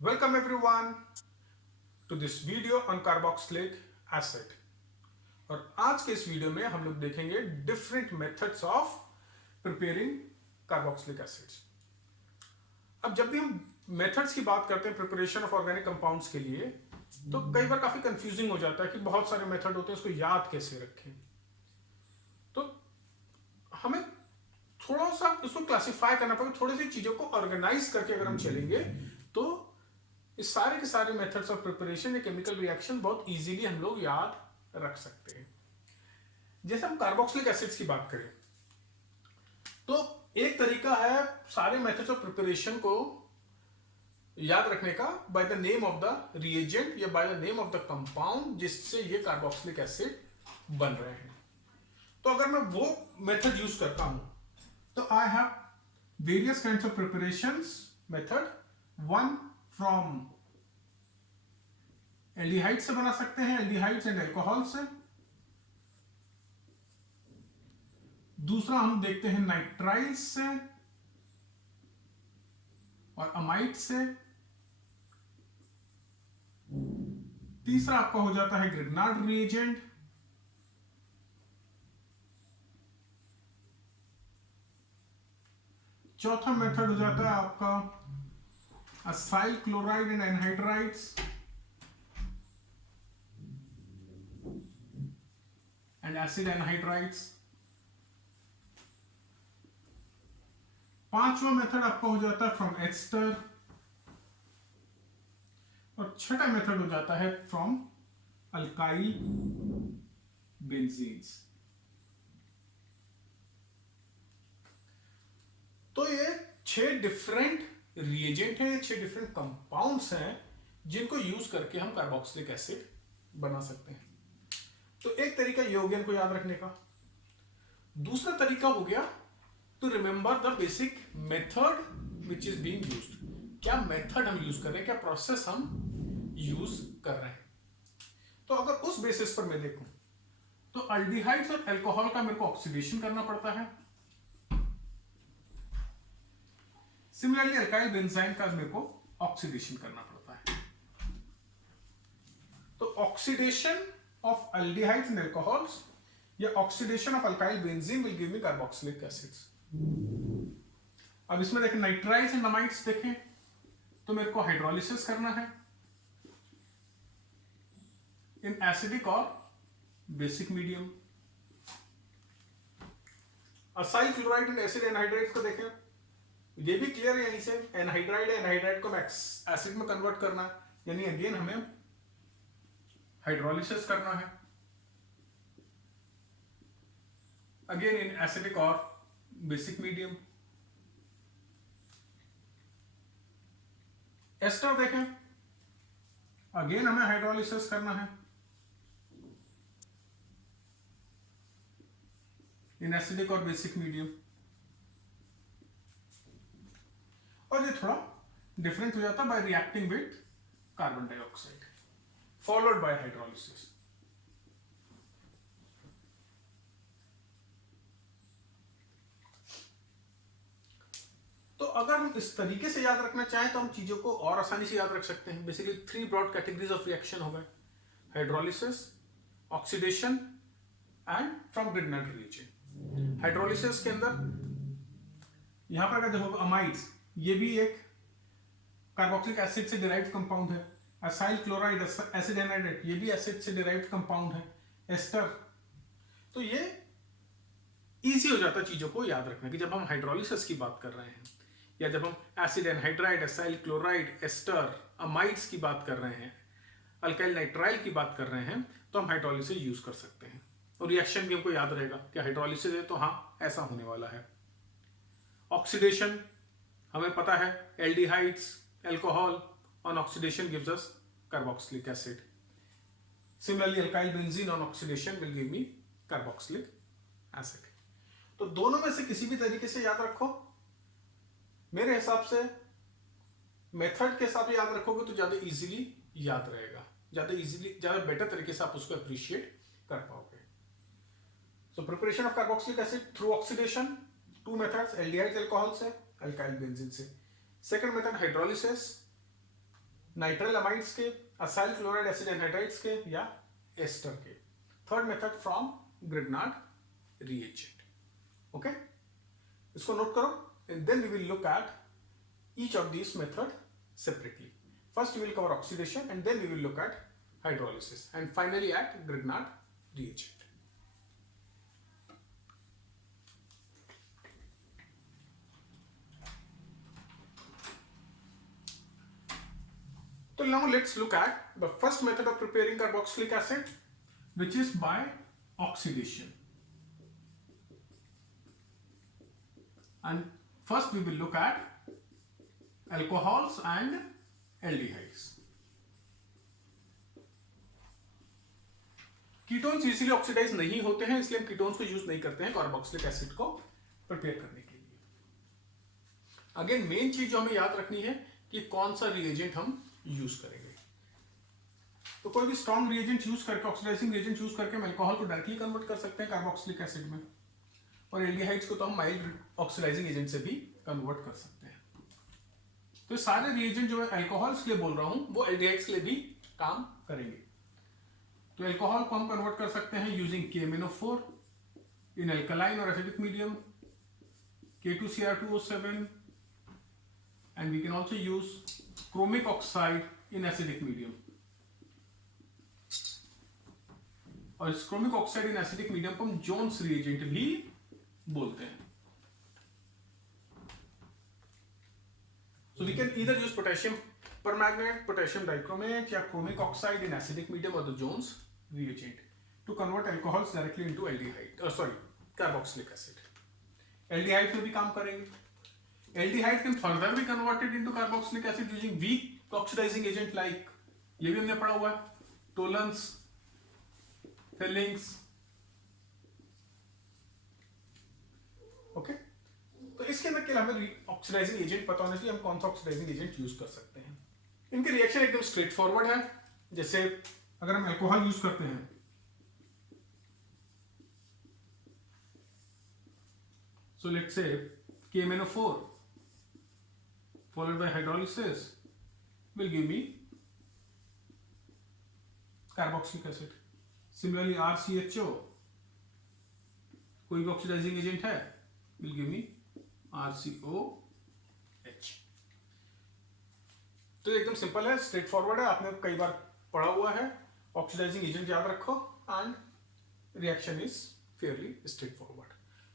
Welcome everyone to this video on carboxylic acid। और आज के इस वीडियो में हम लोग देखेंगे different methods of preparing carboxylic acids. अब जब भी हम मेथड्स की बात करते हैं प्रिपरेशन ऑफ ऑर्गेनिक कंपाउंड्स के लिए, तो कई बार काफी कंफ्यूजिंग हो जाता है कि बहुत सारे मेथड होते हैं, उसको याद कैसे रखें। तो हमें थोड़ा सा इसको क्लासिफाई करना पड़ेगा, थोड़ी सी चीजों को ऑर्गेनाइज करके अगर हम चलेंगे तो इस सारे के सारे मेथड्स ऑफ प्रिपरेशन या केमिकल रिएक्शन बहुत इजीली हम लोग याद रख सकते हैं। जैसे हम कार्बोक्सिलिक एसिड्स की बात करें तो एक तरीका है सारे मेथड्स ऑफ प्रिपरेशन को याद रखने का by the name of the reagent या by the name of the compound जिससे ये कार्बोक्सिलिक एसिड बन रहे हैं। तो अगर मैं वो मेथड यूज करता हूं तो I have various kinds of preparations method. One from aldehyde से बना सकते हैं, एल्डिहाइड्स एंड अल्कोहल से। दूसरा हम देखते हैं नाइट्राइल्स से और अमाइड से। तीसरा आपका हो जाता है ग्रिग्नार्ड रिएजेंट। चौथा मेथड हो जाता है आपका acyl chloride and anhydrides and acid anhydrides. पांचवा मेथड आपका हो जाता है फ्रॉम एस्टर और छठा मेथड हो जाता है फ्रॉम अल्काइल बेंजीन्स। तो ये 6 डिफरेंट रिएजेंट हैं, 6 डिफरेंट कंपाउंड्स हैं जिनको यूज करके हम कार्बोक्सिलिक एसिड बना सकते हैं। तो एक तरीका ये हो गया इनको याद रखने का। दूसरा तरीका हो गया to remember the basic method which is being used. क्या मेथड हम यूज कर रहे हैं, क्या प्रोसेस हम यूज कर रहे हैं। तो अगर उस बेसिस पर मैं देखूं तो अल्डिहाइड्स और अल्कोहल का मेरे को ऑक्सीडेशन करना पड़ता है। सिमिलरली अल्काइल बेंजाइन का मेरे को ऑक्सीडेशन करना पड़ता है। तो oxidation of aldehydes and alcohols या oxidation of alkyl benzene will give me carboxylic acids. अब इसमें देखें नाइट्राइल्स एंड अमाइड्स देखें तो मेरे को हाइड्रोलिसिस करना है इन एसिडिक और basic medium. Acyl chloride and acid anhydride को देखें, ये भी क्लियर है यहीं से। एनहाइड्राइड है, एनहाइड्राइड को एसिड में कन्वर्ट करना, यानी अगेन हमें हाइड्रोलिसिस करना है अगेन इन एसिडिक और बेसिक मीडियम। एस्टर देखें, अगेन हमें हाइड्रोलिसिस करना है इन एसिडिक और बेसिक मीडियम। और ये थोड़ा डिफरेंट हो जाता है bye reacting with carbon dioxide followed by hydrolysis. तो अगर हम इस तरीके से याद रखना चाहें तो हम चीजों को और आसानी से याद रख सकते हैं। Basically 3 broad categories of reaction हो गए, hydrolysis, oxidation and from Grignard reagent. Hydrolysis के अंदर यहां पर अगर देखो अमाइड्स, ये भी एक कार्बोक्सिलिक एसिड से डिराइव्ड कंपाउंड है। असाइल क्लोराइड एसिड एनहाइड्रेट, ये भी एसिड से डिराइव्ड कंपाउंड है। एस्टर, तो ये इजी हो जाता है चीजों को याद रखना कि जब हम हाइड्रोलिसिस की बात कर रहे हैं या जब हम acid anhydride, acyl chloride, ester, amides की बात कर रहे हैं, अल्काइल नाइट्राइल की बात कर रहे हैं, तो हम हाइड्रोलिसिस यूज कर सकते हैं। और रिएक्शन भी हमको याद रहेगा कि हाइड्रोलिसिस है तो हाँ ऐसा होने वाला है। ऑक्सीडेशन हमें पता है, aldehydes, alcohol on oxidation gives us carboxylic acid. Similarly alkyl benzene on oxidation will give me carboxylic acid. तो दोनों में से किसी भी तरीके से याद रखो। मेरे हिसाब से मेथड के हिसाब से याद रखोगे तो ज्यादा इजीली याद रहेगा, ज्यादा बेटर तरीके से आप उसको अप्रिशिएट कर पाओगे। So preparation of carboxylic acid through oxidation, 2 methods, aldehydes alcohol से, अल्काइल बेंजीन से। Second method hydrolysis, nitrile amides के, असाइल फ्लोराइड एसिड एनहाइड्राइड्स के, या एस्टर के. Third method from Grignard reagent. Okay, इसको नोट करो. And then we will look at each of this method separately. First we will cover oxidation and then we will look at hydrolysis and finally at Grignard reagent. So now let's look at the first method of preparing carboxylic acid, which is by oxidation. And first we will look at alcohols and aldehydes. Ketones easily oxidise नहीं होते हैं, इसलिए हम ketones को use नहीं करते हैं carboxylic acid को प्रिपेयर करने के लिए. अगेन मेन चीज जो हमें याद रखनी है कि कौन सा रिएजेंट हम यूज करेंगे. तो कोई भी स्ट्रॉन्ग रिएजेंट यूज करके, ऑक्सीडाइजिंग रिएजेंट यूज करके हम अल्कोहल को डायरेक्टली कन्वर्ट कर सकते हैं कार्बोक्सिलिक एसिड में, और एल्डिहाइड्स को तो हम माइल्ड ऑक्सीडाइजिंग एजेंट से भी कन्वर्ट कर सकते हैं. तो सारे रिएजेंट जो मैं अल्कोहल्स के लिए बोल रहा हूं वो एल्डिहाइड्स के लिए भी काम करेंगे. तो अल्कोहल को हम कन्वर्ट कर सकते हैं यूजिंग KMnO4 इन अल्कलाइन और acidic medium, K2Cr2O7, and we can also use chromic oxide in acidic medium. और इस chromic oxide in acidic medium को हम जोन्स रिएजेंट भी बोलते हैं. So we can either use potassium permanganate, potassium dichromate, या chromic oxide in acidic medium or the Jones reagent to convert alcohols directly into aldehyde, carboxylic acid. aldehyde में भी काम करेंगे. Aldehyde can further be converted into carboxylic acid using weak oxidizing agent like, ये भी हमने पढ़ा हुआ है, toluenes, phthalings. ओके, तो इसके अंदर केवल हमें ऑक्सीडाइजिंग एजेंट पता होना चाहिए, हम कौन सा ऑक्सीडाइजिंग एजेंट यूज कर सकते हैं. इनके रिएक्शन एकदम स्ट्रेट फॉरवर्ड है. जैसे अगर हम अल्कोहल यूज करते हैं, so let's say KMnO4 followed by hydrolysis will give me carboxylic acid. Similarly RCHO, कोई भी ऑक्सीडाइजिंग एजेंट है, will give me RCOH. तो एकदम सिंपल है, स्ट्रेट फॉरवर्ड है, आपने कई बार पढ़ा हुआ है. ऑक्सीडाइजिंग एजेंट याद रखो and reaction is fairly straight forward.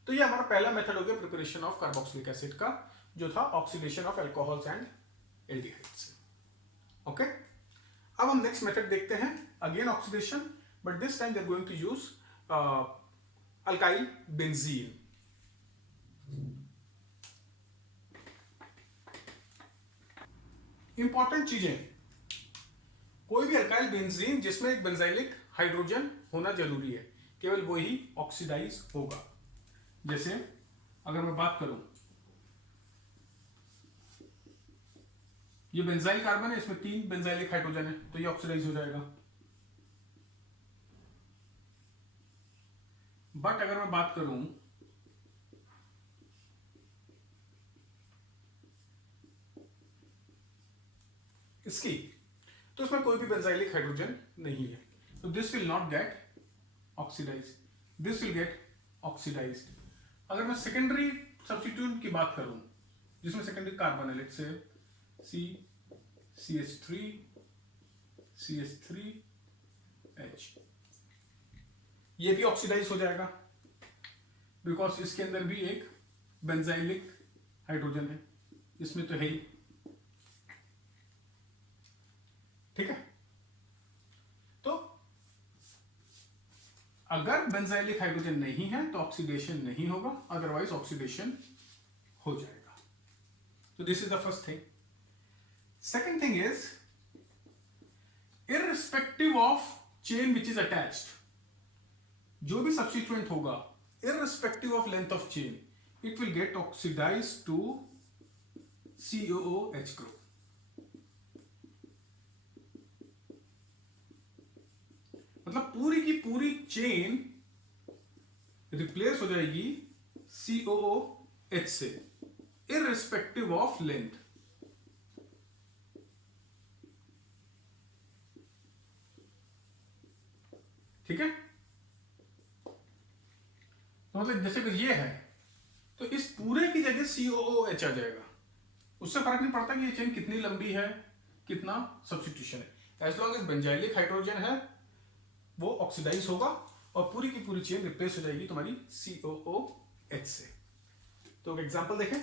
तो ये हमारा पहला मेथड हो गया प्रिपरेशन ऑफ कार्बोक्सिलिक एसिड का, जो था oxidation of alcohols and aldehydes. Okay, अब हम नेक्स्ट मेथड देखते हैं. Again oxidation, but this time we are going to use alkyl benzene. Important चीजें, कोई भी अल्काइल बेंजीन जिसमें एक बेंजाइलिक हाइड्रोजन होना जरूरी है, केवल वो ही ऑक्सीडाइज होगा. जैसे अगर मैं बात करूं, ये बेंजाइल कार्बन है, इसमें 3 बेंजाइलिक हाइड्रोजन है, तो ये ऑक्सीडाइज हो जाएगा. बट अगर मैं बात करूं इसकी, तो इसमें कोई भी बेंजाइलिक हाइड्रोजन नहीं है, तो this will not get oxidise, this will get oxidised. अगर मैं सेकेंडरी सब्स्टिट्यूट की बात करूं जिसमें सेकेंडरी कार्बन है, लेट्स से CH3 CH3H, ये भी ऑक्सीडाइज हो जाएगा बिकॉज इसके अंदर भी एक बेंजाइलिक हाइड्रोजन है, इसमें तो है ही. ठीक है, तो अगर बेंजाइलिक हाइड्रोजन नहीं है तो ऑक्सीडेशन नहीं होगा, अदरवाइज ऑक्सीडेशन हो जाएगा. तो this is the first thing. Second thing is, irrespective of chain which is attached, जो भी सब्स्टिट्यूएंट होगा, irrespective of length of chain, it will get oxidised to COOH group. मतलब पूरी की पूरी चेन रिप्लेस हो जाएगी COOH से, इररिस्पेक्टिव ऑफ लेंथ. ठीक है, तो मतलब जैसे कि ये है, तो इस पूरे की जगह COOH आ जाएगा, उससे फर्क नहीं पड़ता कि ये चेन कितनी लंबी है, कितना सब्स्टिट्यूशन है, as long as benzylic hydrogen है वो ऑक्सीडाइज होगा और पूरी की पूरी चेन रिप्लेस हो जाएगी तुम्हारी COOH से। तो एग्जांपल देखें,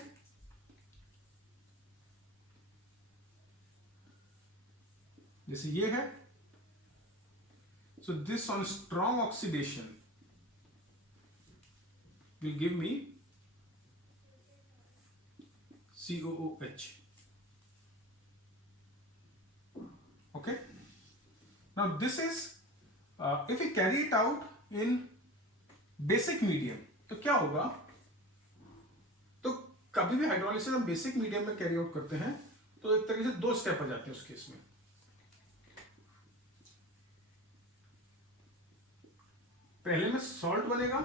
जैसे ये है, so this on strong oxidation will give me COOH. Okay. Now this is if we carry it out in basic medium, तो क्या होगा, तो कभी भी हाइड्रोलिसिस हम बेसिक मीडियम में कैरी आउट करते हैं तो एक तरीके से दो स्टेप आ जाते हैं उस केस में। पहले में सॉल्ट बनेगा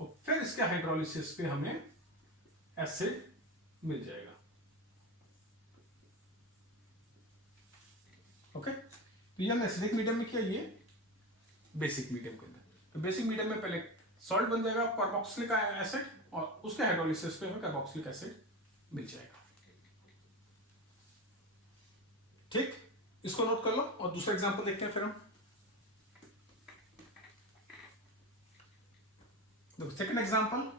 और फिर इसके हाइड्रोलिसिस पे हमें एसिड मिल जाएगा। ओके, तो ये हमने एसिडिक मीडियम में किया, ये बेसिक मीडियम के अंदर। तो बेसिक मीडियम में पहले सॉल्ट बन जाएगा कार्बोक्सिलिक एसिड और उसके हाइड्रोलिसिस पे हमें कार्बोक्सिलिक एसिड मिल जाएगा। ठीक, इसको नोट कर लो और दूसरा एग्जांपल देखते हैं फिर हम। देखो सेकंड एग्जांपल,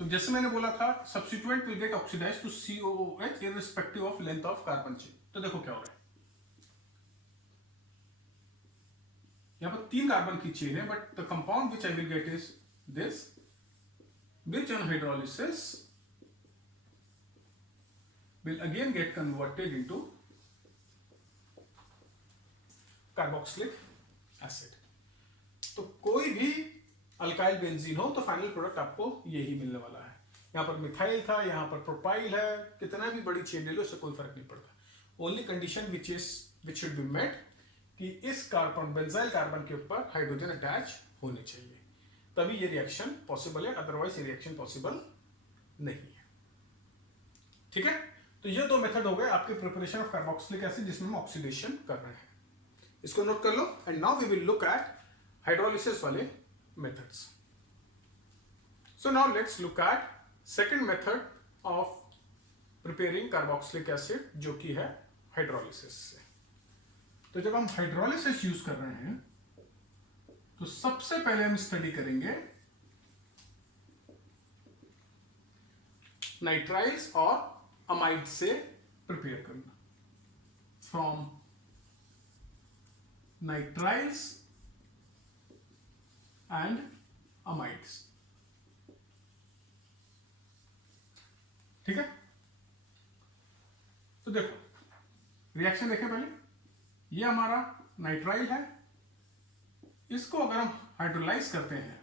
तो जैसे मैंने बोला था substituent will get oxidised to COOH irrespective of length of carbon chain. तो देखो क्या हो रहा है, यहां पर 3 कार्बन की चेन है, but the compound which I will get is this, which on hydrolysis will again get converted into carboxylic acid। तो कोई भी अल्काइल बेंजीन हो तो फाइनल प्रोडक्ट आपको यही मिलने वाला है। यहां पर मिथाइल था, यहां पर प्रोपाइल है, कितना भी बड़ी चेन ले लो उससे कोई फर्क नहीं पड़ता। Only condition which should be met कि इस कार्बन बेंजाइल कार्बन के ऊपर हाइड्रोजन अटैच होने चाहिए, तभी ये रिएक्शन पॉसिबल है, अदरवाइज ये रिएक्शन पॉसिबल नहीं है। ठीक है, तो ये दो मेथड हो गए आपके प्रिपरेशन ऑफ कार्बोक्सिलिक एसिड जिसमें हम ऑक्सीडेशन कर रहे हैं। इसको नोट कर लो and now we will look at hydrolysis वाले methods. So now let's look at second method of preparing carboxylic acid जो कि है हाइड्रोलिसिस से। तो जब हम हाइड्रोलिसिस यूज कर रहे हैं तो सबसे पहले हम स्टडी करेंगे नाइट्राइल्स और अमाइड से प्रिपेयर करना, फ्रॉम नाइट्राइल्स एंड अमाइड्स। ठीक है, तो देखो रिएक्शन देखें पहले, ये हमारा नाइट्राइल है, इसको अगर हम हाइड्रोलाइज करते हैं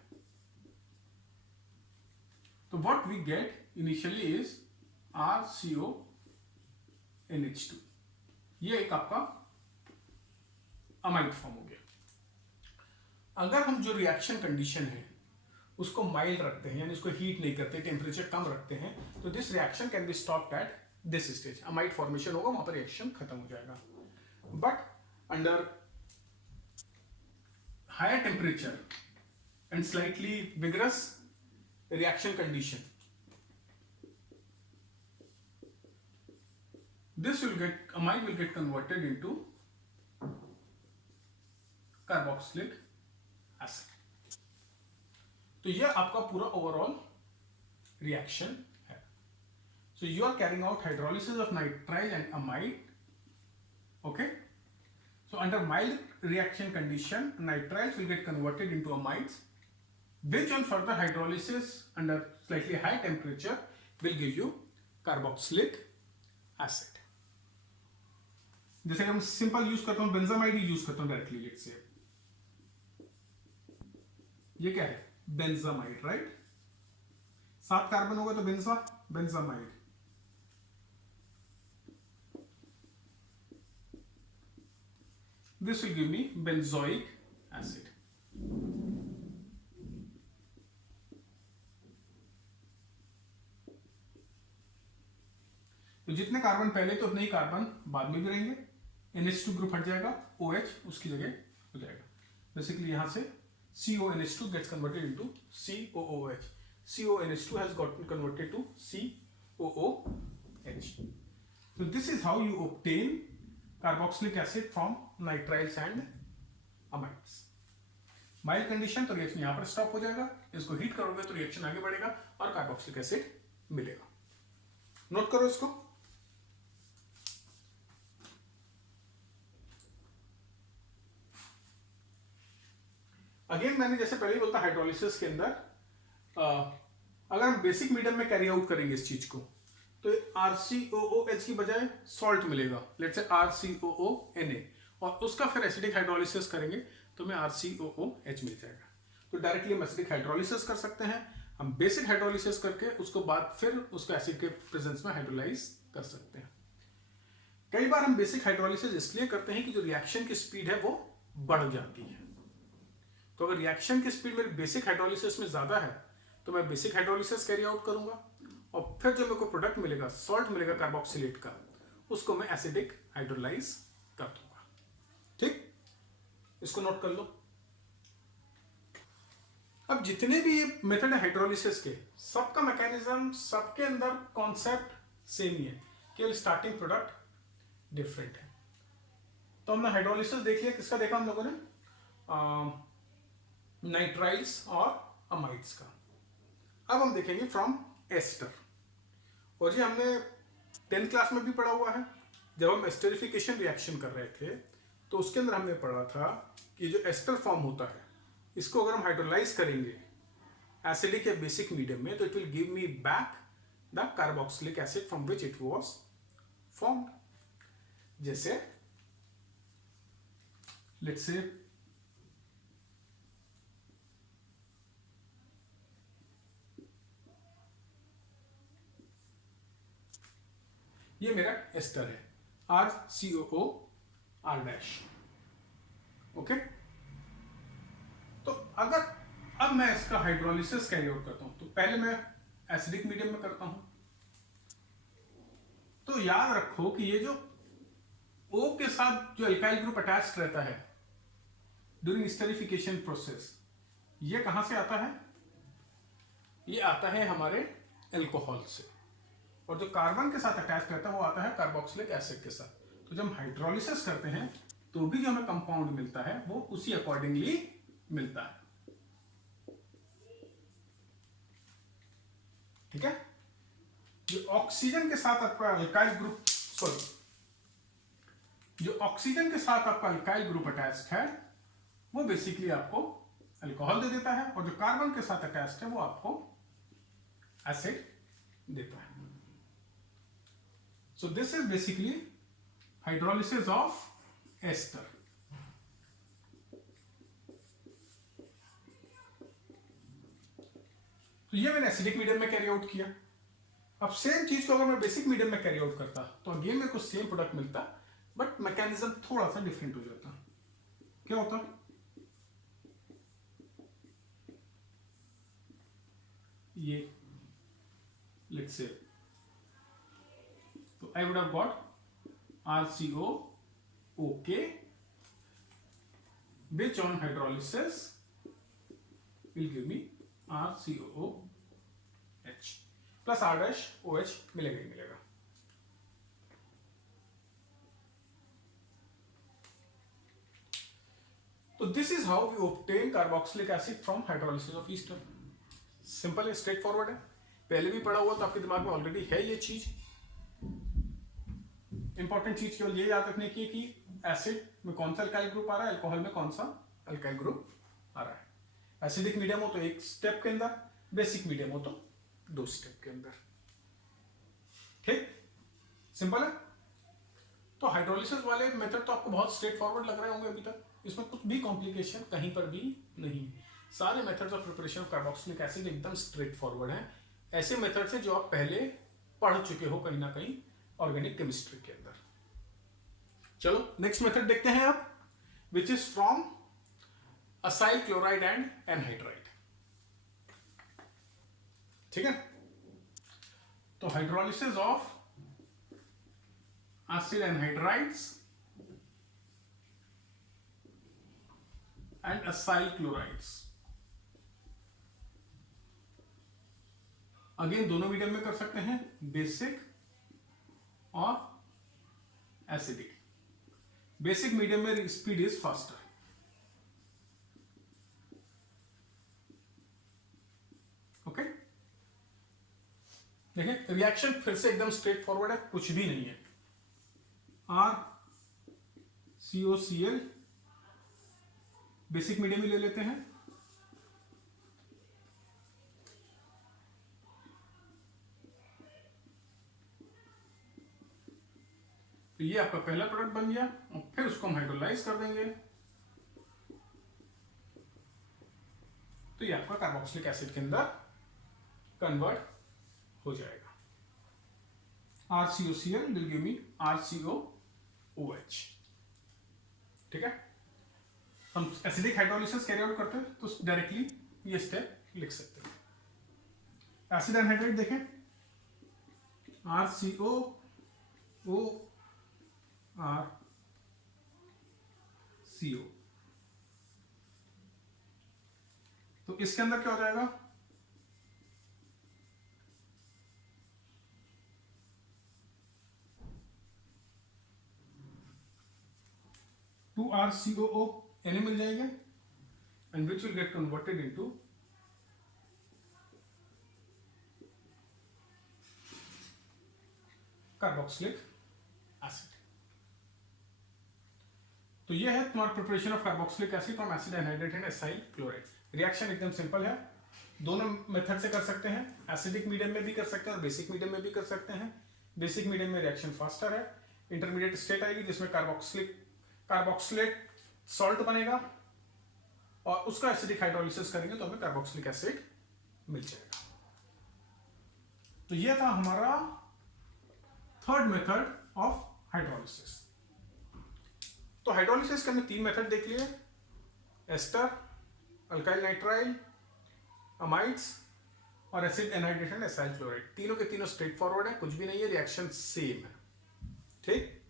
तो what we get initially is RCONH2। ये एक आपका अमाइड फॉर्म हो गया। अगर हम जो रिएक्शन कंडीशन है उसको माइल्ड रखते हैं, यानी उसको हीट नहीं करते, टेम्परेचर कम रखते हैं, तो this reaction can be stopped at this stage. Amide formation होगा, वहां पर रिएक्शन खत्म हो जाएगा। But under higher temperature and slightly vigorous reaction condition, this amide will get converted into carboxylic acid। तो यह आपका पूरा ओवरऑल रिएक्शन है। So you are carrying out hydrolysis of nitrile and amide, okay? So under mild reaction condition, nitriles will get converted into amides, which on further hydrolysis under slightly high temperature will give you carboxylic acid। जैसे हम simple use करता हूं, benzamide ही use करता हूं directly. Let's say ये क्या है, benzamide, right? 7 carbon होगा तो benzamide. This will give me benzoic acid. तो जितने कार्बन पहले तो उतने ही कार्बन बाद में भी रहेंगे, NH2 ग्रुप हट जाएगा, OH उसकी जगह हो जाएगा. बेसिकली यहां से CONH2 gets converted into COOH. CONH2 has gotten converted to COOH. So this is how you obtain carboxylic acid from nitriles and amides. Mild condition तो रिएक्शन यहां पर स्टॉप हो जाएगा, इसको हीट करोगे तो रिएक्शन आगे बढ़ेगा और कार्बोक्सिलिक एसिड मिलेगा. नोट करो इसको. अगेन मैंने जैसे पहले ही बोलता हाइड्रोलिसिस के अंदर अगर हम बेसिक मीडियम में कैरी आउट करेंगे इस चीज को तो RCOOH की बजाय सॉल्ट मिलेगा, लेट्स से RCOONA, और उसका फिर एसिडिक हाइड्रोलिसिस करेंगे तो हमें RCOOH मिल जाएगा. तो डायरेक्टली हम एसिडिक हाइड्रोलिसिस कर सकते हैं, हम बेसिक हाइड्रोलिसिस करके उसको बाद फिर उसको एसिड के प्रेजेंस में हाइड्रोलाइज कर सकते हैं. कई बार हम बेसिक हाइड्रोलिसिस इसलिए करते हैं कि जो रिएक्शन की स्पीड है वो बढ़ जाती है. तो अगर रिएक्शन की स्पीड मेरी बेसिक हाइड्रोलिसिस में ज्यादा है तो मैं बेसिक हाइड्रोलिसिस कैरी आउट करूंगा और फिर जो मेरे को प्रोडक्ट मिलेगा, सॉल्ट मिलेगा कार्बोक्सिलेट का, उसको मैं एसिडिक हाइड्रोलाइज कर दूंगा. ठीक, इसको नोट कर लो. अब जितने भी ये मेथड है हाइड्रोलिसिस के, सबका मैकेनिज्म, सबके अंदर कॉन्सेप्ट सेम ही है, केवल स्टार्टिंग प्रोडक्ट डिफरेंट है. तो हमने हाइड्रोलिसिस देख लिया, किसका देखा हम लोगों ने, नाइट्राइल्स और अमाइड्स का. अब हम देखेंगे फ्रॉम एस्टर, और ये हमने 10th क्लास में भी पढ़ा हुआ है. जब हम एस्टरिफिकेशन रिएक्शन कर रहे थे तो उसके अंदर हमने पढ़ा था कि जो एस्टर फॉर्म होता है, इसको अगर हम हाइड्रोलाइज करेंगे एसिडिक या बेसिक मीडियम में तो it will give me back the carboxylic acid from which it was formed. जैसे लेट्स से ये मेरा एस्टर है, RCOOR'. ओके, तो अगर अब मैं इसका हाइड्रोलिसिस कैरी आउट करता हूं तो पहले मैं एसिडिक मीडियम में करता हूं. तो याद रखो कि ये जो O के साथ जो एल्काइल ग्रुप अटैच्ड रहता है ड्यूरिंग एस्टरिफिकेशन प्रोसेस, ये कहां से आता है, ये आता है हमारे एल्कोहल से, और जो कार्बन के साथ अटैच रहता है वो आता है कार्बोक्सिलिक एसिड के साथ. तो जब हम हाइड्रोलिसिस करते हैं तो भी जो हमें कंपाउंड मिलता है वो उसी अकॉर्डिंगली मिलता है. ठीक है, जो ऑक्सीजन के साथ आपका अल्काइल ग्रुप, सॉरी, जो ऑक्सीजन के साथ आपका अल्काइल ग्रुप अटैच्ड है वो बेसिकली आपको अल्कोहल दे देता है, और जो कार्बन के साथ अटैच्ड है वो आपको एसिड देता है. So this is basically hydrolysis of ester. तो ये मैंने एसिडिक मीडियम में कैरी आउट किया. अब सेम चीज को अगर मैं बेसिक मीडियम में कैरी आउट करता तो अगेन मेरे को सेम प्रोडक्ट मिलता, बट मैकेनिज्म थोड़ा सा डिफरेंट हो जाता. क्या होता, ये लेट्स से, तो I would have got RCOOK, which on hydrolysis will give me RCOOH plus R'OH मिलेगा ही मिलेगा. तो this is how we obtain carboxylic acid from hydrolysis of ester. Simple है, स्ट्रेट फॉरवर्ड है, पहले भी पढ़ा हुआ तो आपके दिमाग में ऑलरेडी है ये चीज. इंपॉर्टेंट चीज केवल ये याद रखने की कि एसिड में कौन सा अल्काइल ग्रुप आ रहा है, अल्कोहल में कौन सा अल्काइल ग्रुप आ रहा है. एसिडिक मीडियम हो तो एक स्टेप के अंदर, बेसिक मीडियम हो तो 2 स्टेप के अंदर. ठीक, सिंपल है. तो हाइड्रोलिसिस वाले मेथड तो आपको बहुत स्ट्रेट फॉरवर्ड लग रहे होंगे अभी तक, इसमें कुछ भी कॉम्प्लिकेशन कहीं पर भी नहीं. सारे methods of preparation of carboxylic acid एकदम स्ट्रेट फॉरवर्ड हैं. ऐसे मेथड्स हैं जो आप पहले पढ़ चुके हो कहीं ना कहीं ऑर्गेनिक केमिस्ट्री के अंदर. चलो नेक्स्ट मेथड देखते हैं. आप which is from acyl chloride and anhydride. ठीक है, तो hydrolysis of acid anhydrides and acyl chlorides, again दोनों मीडियम में कर सकते हैं, बेसिक और एसिडिक. बेसिक मीडियम में स्पीड इज फास्टर. ओके, देखिए रिएक्शन फिर से एकदम स्ट्रेट फॉरवर्ड है, कुछ भी नहीं है. RCOCl बेसिक मीडियम ही ले लेते हैं. तो ये आपका पहला प्रोडक्ट बन गया और फिर उसको हम हाइड्रोलाइज कर देंगे. तो ये आपका कार्बोक्सिलिक एसिड के अंदर कन्वर्ट हो जाएगा. RCOCl will give me RCOOH. ठीक है, हम एसिडिक हाइड्रोलिसिस कैरी आउट करते हैं तो डायरेक्टली ये स्टेप लिख सकते हैं. एसिड एनहाइड्राइड देखें, RCO तो इसके अंदर क्या हो जाएगा, टू RCOO Na मिल जाएंगे and which will get converted into carboxylic acid. तो ये है तुम्हारा preparation of carboxylic acid from acid anhydride and acyl chloride. Reaction एकदम सिंपल है, दोनों मेथड से कर सकते हैं. एसिडिक मीडियम में भी कर सकते हैं और बेसिक मीडियम में भी कर सकते हैं. बेसिक मीडियम में रिएक्शन फास्टर है. इंटरमीडिएट स्टेट आएगी जिसमें कार्बोक्सिलेट सॉल्ट बनेगा और उसका एसिडिक हाइड्रोलिसिस करेंगे तो हमें कार्बोक्सिलिक एसिड मिल जाएगा. तो यह था हमारा थर्ड मेथड ऑफ हाइड्रोलिसिस. तो हाइड्रोलिसिस के हमने 3 मेथड देख लिए, एस्टर, अल्काइल नाइट्राइल, अमाइड्स और acid anhydride and acyl chloride. तीनों के तीनों स्ट्रेट फॉरवर्ड है, कुछ भी नहीं है, रिएक्शन सेम है. ठीक,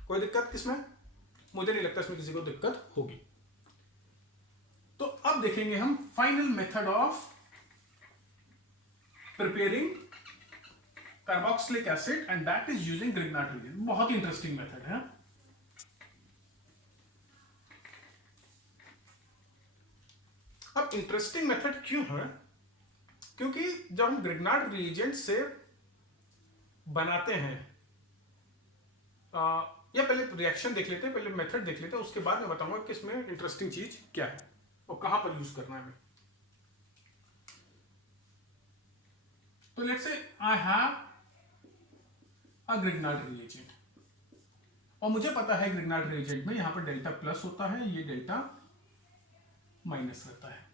कोई दिक्कत किसमें? मुझे नहीं लगता इसमें किसी को दिक्कत होगी. तो अब देखेंगे हम final method of preparing carboxylic acid and that is using Grignard reagent. बहुत ही इंटरेस्टिंग मेथड है. अब इंटरेस्टिंग मेथड क्यों है? क्योंकि जब हम ग्रिग्नार्ड रिएजेंट से बनाते हैं, या पहले रिएक्शन देख लेते हैं, पहले मेथड देख लेते हैं, उसके बाद मैं बताऊंगा कि इसमें इंटरेस्टिंग चीज क्या है और कहां पर यूज करना है हमें. तो let's say I have a Grignard reagent और मुझे पता है ग्रिग्नार्ड रिएजेंट में यहां पर डेल्टा प्लस होता है, ये डेल्टा माइनस रहता है.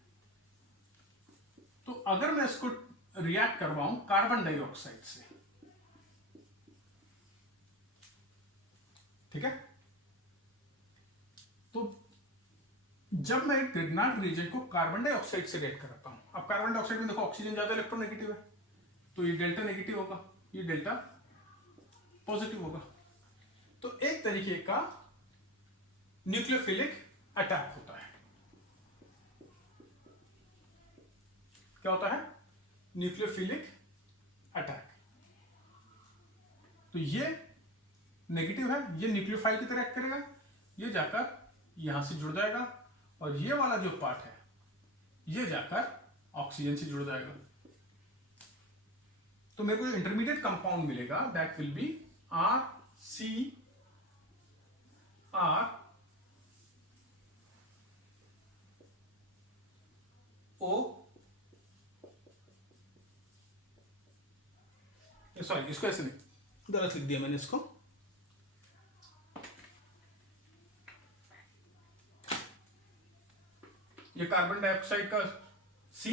तो अगर मैं इसको रिएक्ट करवाऊं कार्बन डाइऑक्साइड से, ठीक है, तो जब मैं ग्रिग्नार्ड रिएजेंट को कार्बन डाइऑक्साइड से रिएक्ट कराता हूं, अब कार्बन डाइऑक्साइड में देखो ऑक्सीजन ज्यादा इलेक्ट्रोनेगेटिव है, तो ये डेल्टा नेगेटिव होगा, ये डेल्टा पॉजिटिव होगा. तो एक तरीके का न्यूक्लियोफिलिक अटैक होता है. क्या होता है? Nucleophilic attack. तो ये नेगेटिव है, ये न्यूक्लियोफाइल की तरह एक्ट करेगा, ये जाकर यहां से जुड़ जाएगा और ये वाला जो पार्ट है ये जाकर ऑक्सीजन से जुड़ जाएगा. तो मेरे को इंटरमीडिएट कंपाउंड मिलेगा that will be RCO, sorry इसको ऐसे नहीं, गलत लिख दिया मैंने इसको. ये कार्बन डाइऑक्साइड का C,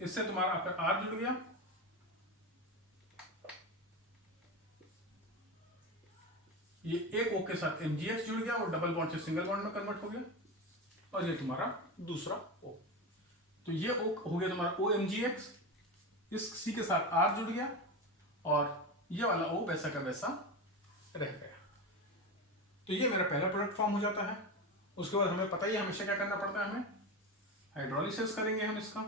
इससे तुम्हारा आपका R जुड़ गया, ये एक O के साथ MgX जुड़ गया और डबल बॉन्ड से सिंगल बॉन्ड में कन्वर्ट हो गया, और ये तुम्हारा दूसरा O। तो ये O हो गया तुम्हारा OMgX, इस C के साथ R जुड़ गया और ये वाला O वैसा का वैसा रह गया। तो ये मेरा पहला प्रोडक्ट फॉर्म हो जाता है। उसके बाद हमें पता ही है हमेशा क्या करना पड़ता है, हमें हाइड्रोलिसिस करेंगे। हम इसका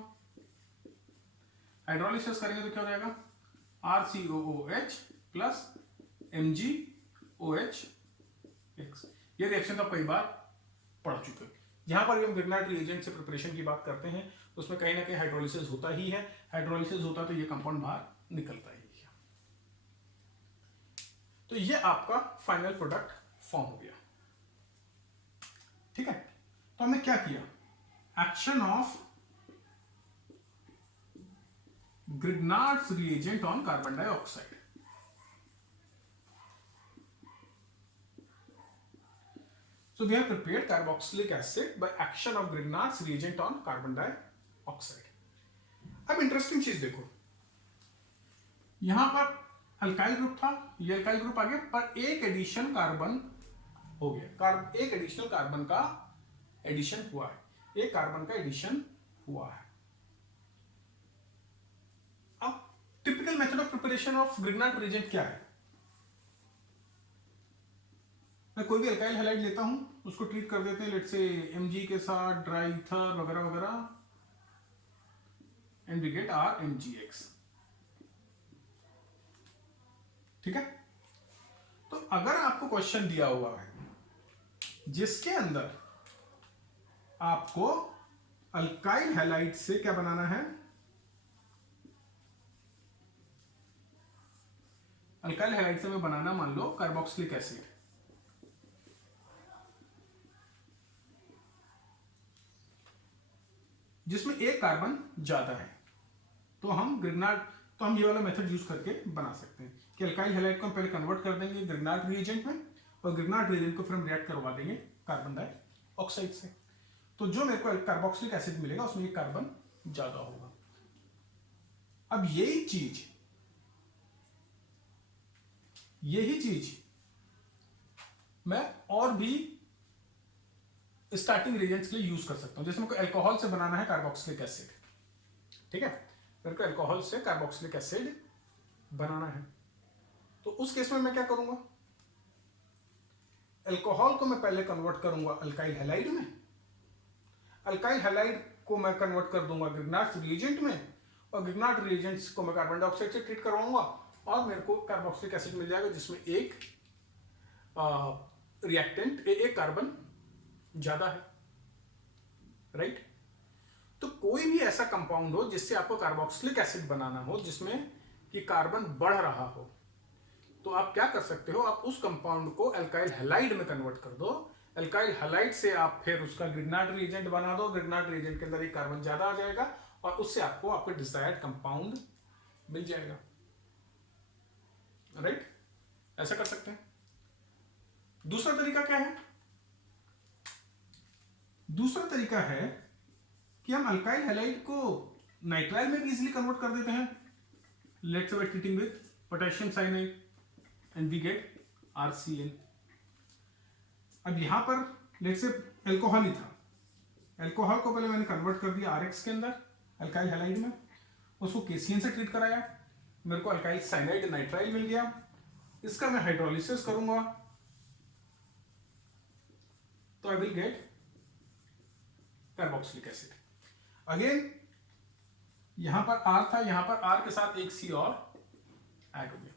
हाइड्रोलिसिस करेंगे तो क्या हो जाएगा, RCOOH प्लस MgOH। ये रिएक्शन तो आप कई बार पढ़ चुके हो। यहां पर हम ग्रिग्नार्ड रिएजेंट से प्रिपरेशन की बात करते हैं, उसमें कहीं ना कहीं हाइड्रोलिसिस होता ही है। हाइड्रोलिसिस होता तो ये कंपाउंड बाहर निकलता ही है। तो ये आपका फाइनल प्रोडक्ट फॉर्म हो गया। ठीक है, तो हमने क्या किया, action of Grignard's reagent on carbon dioxide। So we have prepared carboxylic acid by action of Grignard's reagent on carbon dioxide। अब इंटरेस्टिंग चीज देखो, यहां पर अल्काइल ग्रुप था, ये अल्काइल ग्रुप आ गया, पर एक एडिशन कार्बन हो गया, एक एडिशनल कार्बन का एडिशन हुआ है, एक कार्बन का एडिशन हुआ है। अब typical method of preparation of Grignard reagent क्या है, मैं कोई भी अल्काइल हैलाइड लेता हूं, उसको ट्रीट कर देते हैं लेट्स से Mg के साथ ड्राई ईथर वगैरह वगैरह, एंड वी गेट RMgX। ठीक है, तो अगर आपको क्वेश्चन दिया हुआ है जिसके अंदर आपको अल्काइल हैलाइड से क्या बनाना है, अल्काइल हैलाइड से मैं बनाना मान लो कार्बोक्सिलिक एसिड, जिसमें एक कार्बन ज्यादा है, तो हम ये वाला मेथड यूज करके बना सकते हैं कि अल्काइल हैलाइड को हम पहले कन्वर्ट कर देंगे ग्रिग्नार्ड रिएजेंट में, और ग्रिग्नार्ड रिएजेंट को फिर हम रिएक्ट करवा देंगे कार्बन डाइऑक्साइड से। तो जो मेरे को कार्बोक्सिलिक एसिड मिलेगा उसमें एक कार्बन ज्यादा होगा। अब यही चीज मैं और भी स्टार्टिंग रिएजेंट्स के लिए यूज कर सकता हूं। जैसे मेरे को अल्कोहल से बनाना है कार्बोक्सिलिक एसिड, ठीक है, मेरे को अल्कोहल से कार्बोक्सिलिक एसिड बनाना है, तो उस केस में मैं क्या करूंगा, अल्कोहल को मैं पहले कन्वर्ट करूंगा अल्काइल हैलाइड में, अल्काइल हैलाइड को मैं कन्वर्ट कर दूंगा ग्रिग्नार्ड रिएजेंट में, और ग्रिग्नार्ड रिएजेंट्स को मैं कार्बन डाइऑक्साइड से ट्रीट करवाऊंगा, और मेरे को कार्बोक्सिलिक एसिड मिल जाएगा जिसमें एक रिएक्टेंट एक कार्बन ज्यादा है, राइट। तो कोई भी ऐसा कंपाउंड हो जिससे आपको कार्बोक्सिलिक एसिड बनाना हो जिसमें कि कार्बन बढ़ रहा हो, तो आप क्या कर सकते हो, आप उस कंपाउंड को अल्काइल हैलाइड में कन्वर्ट कर दो, अल्काइल हैलाइड से आप फिर उसका ग्रिग्नार्ड रिएजेंट बना दो, ग्रिग्नार्ड रिएजेंट के अंदर एक कार्बन ज्यादा आ जाएगा और उससे आपको आपका डिजायर्ड कंपाउंड मिल जाएगा, राइट। ऐसा कर सकते हैं। दूसरा तरीका क्या है, दूसरा तरीका है कि हम अल्काइल हैलाइड को नाइट्राइल में भी इजीली कन्वर्ट कर देते हैं, let's say treating with potassium cyanide and we get RCN। अब यहां पर लेट्स से अल्कोहल ही था, अल्कोहल को पहले मैंने कन्वर्ट कर दिया RX के अंदर अल्काइल हैलाइड में, उसको KCN से ट्रीट कराया, मेरे को अल्काइल साइनाइड नाइट्राइल मिल गया, इसका मैं हाइड्रोलिसिस करूंगा तो I will get carboxylic acid. Again यहां पर R था, यहां पर R के साथ एक C और ऐड हो गया।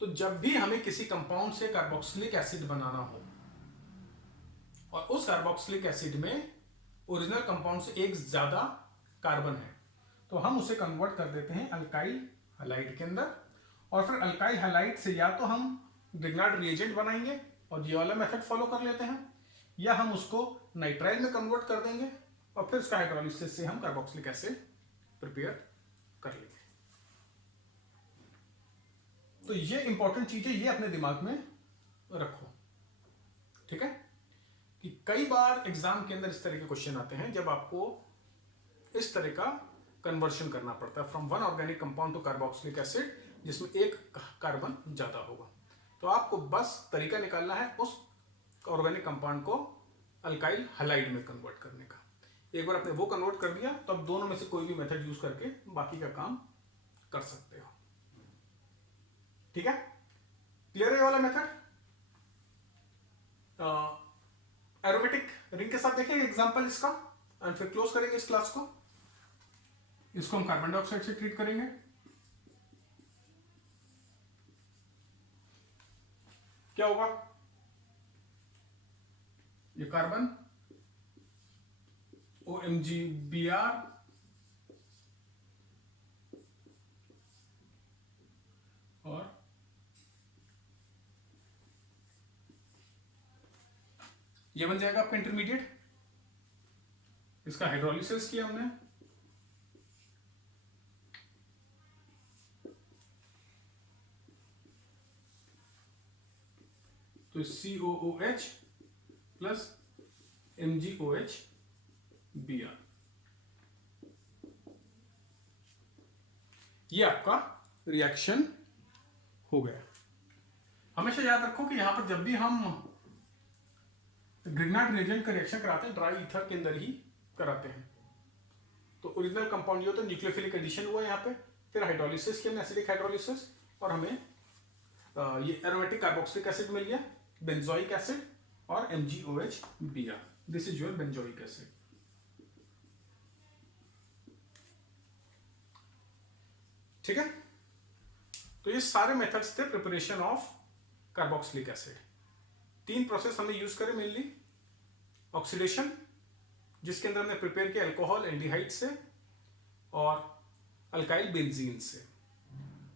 तो जब भी हमें किसी कंपाउंड से कार्बोक्सिलिक एसिड बनाना हो और उस कार्बोक्सिलिक एसिड में ओरिजिनल कंपाउंड से एक ज्यादा कार्बन है, तो हम उसे कन्वर्ट कर देते हैं अल्काइल हैलाइड के अंदर, और फिर अल्काइल हैलाइड से या तो हम ग्रिग्नार्ड रिएजेंट बनाएंगे और ये वाला मेथड फॉलो कर लेते हैं, या हम उसको नाइट्राइल में कन्वर्ट कर देंगे और फिर उसका हाइड्रोलिसिस से हम कार्बोक्सिलिक एसिड प्रिपेयर कर लेंगे। तो ये इंपॉर्टेंट चीज है, ये अपने दिमाग में रखो, ठीक है, कि कई बार एग्जाम के अंदर इस तरह के क्वेश्चन आते हैं जब आपको इस तरह का कन्वर्शन करना पड़ता है from one organic compound to carboxylic acid जिसमें एक कार्बन ज्यादा होगा। तो आपको बस तरीका निकालना है उस ऑर्गेनिक कंपाउंड को अल्काइल हैलाइड में कन्वर्ट करने का। एक बार आपने वो कन्वर्ट कर दिया तो अब दोनों में से कोई भी मेथड यूज करके बाकी का काम कर सकते हो। ठीक है, क्लियर है ये वाला मेथड? एरोमेटिक रिंग के साथ देखेंगे एग्जांपल इसका एंड फिर क्लोज करेंगे इस क्लास को। इसको हम कार्बन डाइऑक्साइड से ट्रीट करेंगे। क्या होगा? ये कार्बन OMgBr और ये बन जाएगा आपका इंटरमीडिएट। इसका हाइड्रोलिसिस किया हमने, तो COOH प्लस MgOH Br, ये आपका रिएक्शन हो गया। हमेशा याद रखो कि यहां पर जब भी हम ग्रिग्नार्ड रिएजेंट का रिएक्शन कराते हैं ड्राई ईथर के अंदर ही कराते हैं। तो ओरिजिनल कंपाउंड जो होता है न्यूक्लियोफिलिक एडिशन हुआ यहाँ पे, फिर हाइड्रोलिसिस किया, एसिडिक हाइड्रोलिसिस, और हमें ये एरोमेटिक कार्बोक्सिलिक एसिड मिल गया, बेंजोइक एसिड और MgOH Br। This is your benzoic acid. ठीक है, तो ये सारे मेथड्स थे preparation of carboxylic acid. 3 process हमने यूज करे मेनली। ऑक्सीडेशन, जिसके अंदर हमने प्रिपेयर किया अल्कोहल एल्डिहाइड से और अल्काइल बेंजीन से।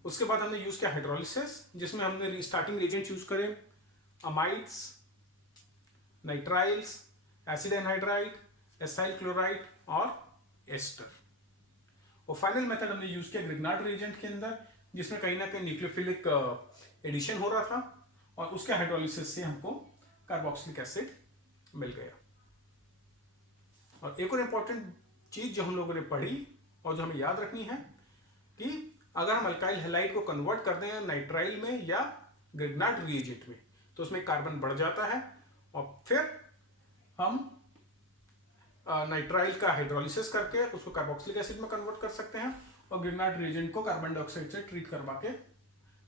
उसके बाद हमने यूज किया हाइड्रोलिसिस, जिसमें हमने स्टार्टिंग रिएजेंट यूज करे amides, nitriles, acid anhydride, acyl chloride और एस्टर। और फाइनल मेथड हमने यूज किया ग्रिग्नार्ड रिएजेंट के अंदर, जिसमें कहीं ना कहीं न्यूक्लियोफिलिक एडिशन हो रहा था और उसके हाइड्रोलिसिस से हमको कार्बोक्सिलिक एसिड मिल गया। और एक और इंपॉर्टेंट चीज जो हम लोगों ने पढ़ी और जो हमें याद रखनी है कि अगर हम अल्काइल हैलाइड को कन्वर्ट कर दें नाइट्राइल में या ग्रिग्नार्ड रिएजेंट में तो उसमें कार्बन बढ़ जाता है और फिर हम नाइट्राइल का हाइड्रोलिसिस करके उसको कार्बोक्सिलिक एसिड में कन्वर्ट कर सकते हैं और ग्रिग्नार्ड रिएजेंट को कार्बन डाइऑक्साइड से ट्रीट करवा के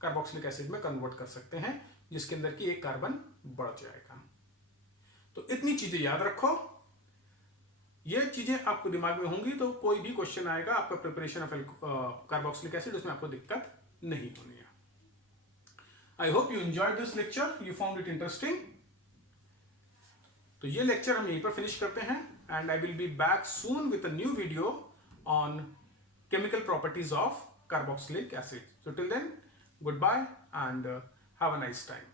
कार्बोक्सिलिक एसिड में कन्वर्ट कर सकते हैं, जिसके अंदर की एक कार्बन बढ़ जाएगा। तो इतनी चीजें याद रखो, ये चीजें आपको दिमाग में होंगी तो कोई भी क्वेश्चन आएगा आपका प्रिपरेशन ऑफ कार्बोक्सिलिक एसिड, उसमें आपको दिक्कत नहीं होनी है। I hope you enjoyed this lecture, you found it interesting. तो ये लेक्चर हम यहीं पर फिनिश करते हैं and I will be back soon with a new video on chemical properties of carboxylic acid. So till then, goodbye and have a nice time.